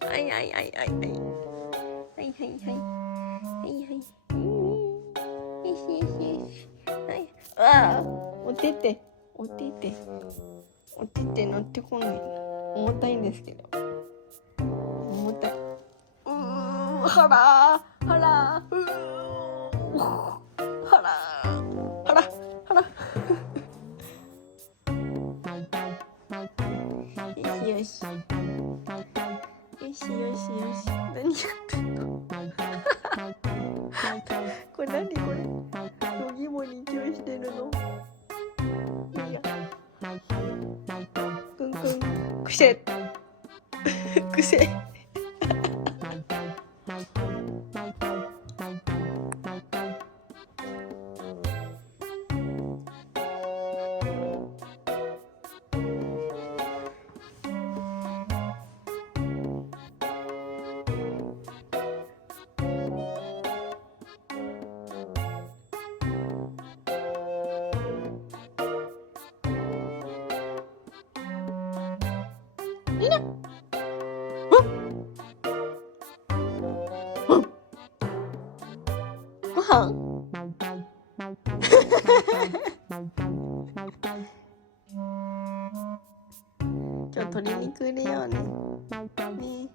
はいはいはいはいはいはいはいはいはいよしよしよしはい。ああ、おてて乗ってこないの。重たいんですけど。重たい。はらはらよしよしよしよしよし。何やってんのこれ何これヨギモニチューしてるの。いやくんくんくせくせいなご飯今日鶏肉入れようね。ね。